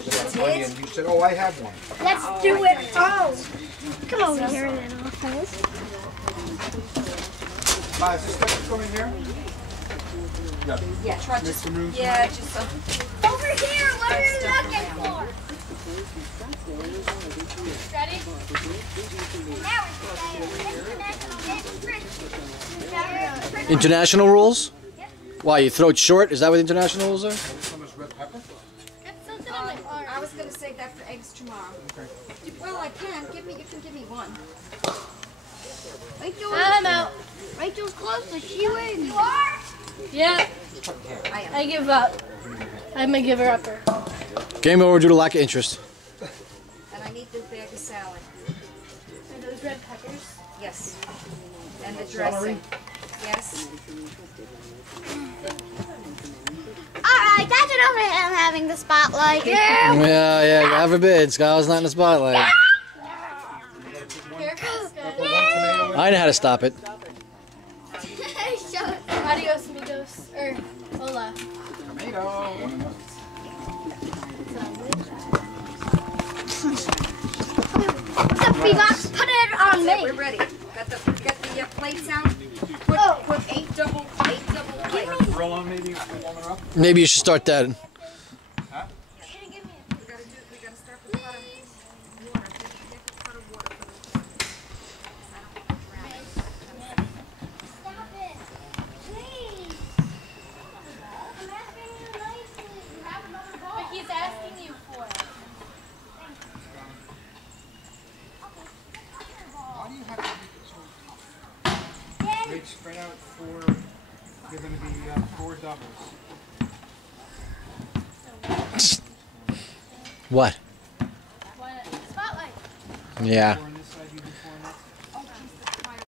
And you said, oh, I have one. Let's do it. Oh. Come over here and then I'll fellas. Is this stuff going here? Yeah, try just some room. Yeah, just some. Over here, what are you looking for? Ready? Now we're International rules? Why, your throat's short? Is that what international rules are? I was going to save that for eggs tomorrow. Okay. Well, I can. You can give me one. I'm out. Rachel's close, so she wins. You are? Yeah. I give up. I'm a giver upper. Game over due to lack of interest. And I need this bag of salad. Are those red peppers? Yes. And the dressing. Yes. Alright, that's enough of him having the spotlight. Yeah, God forbid. Skylar's not in the spotlight. Here comes I know how to stop it. Adios, amigos. Hola. Tomato. The B-box, put it on me. We're ready. Got the plates out? Put eight double plates. Grill on maybe, warm it up. Maybe you should start that. We gotta start with pot of water. Get the pot of water. Stop it. Please. I'm asking you nicely. You have another ball. But he's asking you for it. Why do you have to make it so wait, spread out four, they're going to be four doubles. What? Spotlight. Yeah.